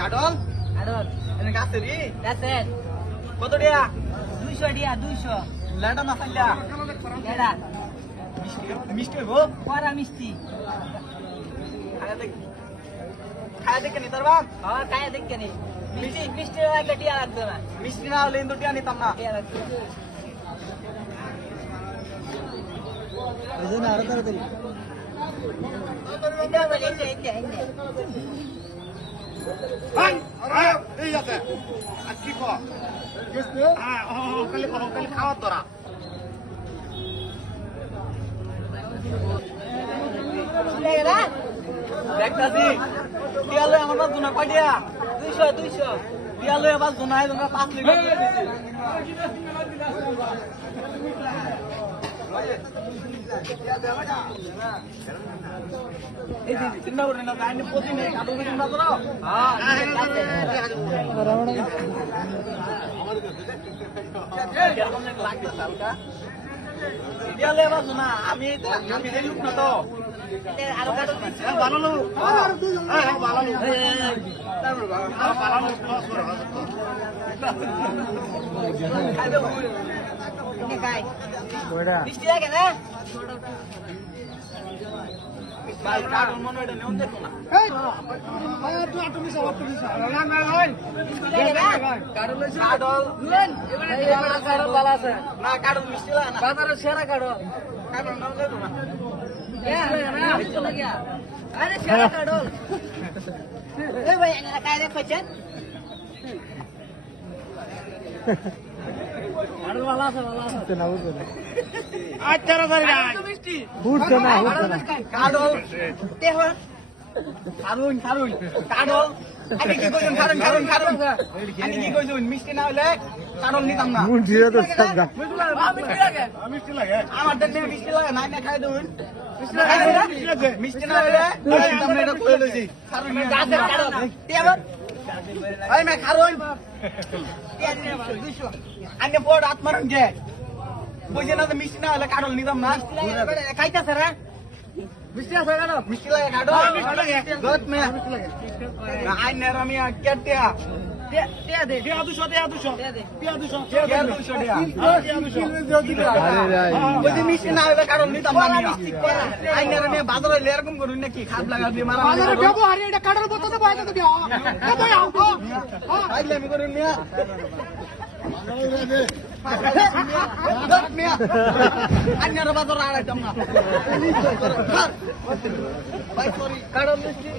কাটল কাটল এনে গাছে রি গাছে কত দিয়া 200 দিয়া 200 লেটা না খাইলা এডা মিষ্টি মিষ্টি গো পরা মিষ্টি খায়া দেখে নি তোর বাপ হ্যাঁ কায়া দেখকে নি মিষ্টি মিষ্টি লাগলে টিয়া লাগবে না মিষ্টি না হলে ইন্দু টিয়া নিতাম না টিয়া লাগবে এই জন্য আরো তাড়াতাড়ি এটা বলে এটা ভাই এই আছে আর কি কর হ্যাঁ কালি খাওয়ার তোরা এটা দেখতাছি টিয়া লই আমার বাপ জুনা কয় দিয়া 200 টিয়া লই আবার জুনায় জুনা 5 লিটার দিয়ে দিছে এই দিন চিন্তা করেন না কাইন্ড প্রতি নেই কাটল কি চিন্তা করো হ্যাঁ গাছে এরকম লাগতেছে হালকা টিয়া লই আবার জুনা আমি এই লোক না তো আরো কাটল দিচ্ছি বানালো হ্যাঁ বানালো বানালো খাই দেবো এটা খাই ওইটা মিষ্টি লাগে না ভাই কাটল মনে এটা নেউন দেখো না লাগে না কাটল কাটল ভালো আছে না কাটল মিষ্টি লাগে না বাজারের সেরা কাটল কাটল নাম দেখো না আরে সেরা কাটল এই ভাই এটা কায় দেখছেন কাটল ভালো আছে না উঠবে না আচ্ছা রে ভাই উঠছে না উঠছে না কাটল দেখো খারুন কাটল আমি কি কইছেন খারুন আমি কি কইছেন মিষ্টি না হলে কাটল নিতাম না মুখ দিয়ে তো সব গা মিষ্টি লাগে আমার দেন মিষ্টি লাগে না খাই দেবেন মিষ্টি না হলে নিতাম না এটা কই লইছি খারুন গাছের কাটল দেখো ভাই মে খারুন আন্য পড় আত্মারন গে বুঝে না তো মিষ্টি না হলে কাটল নিতাম না খাইতাছে রে মিষ্টি আছে কাটল মিষ্টি লাগে কাটল গত মে আই নে আমি কেটিয়া টিয়া দে টিয়া 200 টিয়া 200 টিয়া দে টিয়া 200 কে 200 টাকা আরে রাই বুঝি মিষ্টি না হলে কাটল নিতাম না আমি আই নে আমি বাজারে এরকম করুন নাকি খাপ লাগা দিয়ে মারা বাজারে ব্যবহারে এটা কাটার বলতে বাইরে তো বিয়া আইলে আমি করুন মিয়া আন্যার বাজার আড়াইতাম না ভাই সরি কাটল মিষ্টি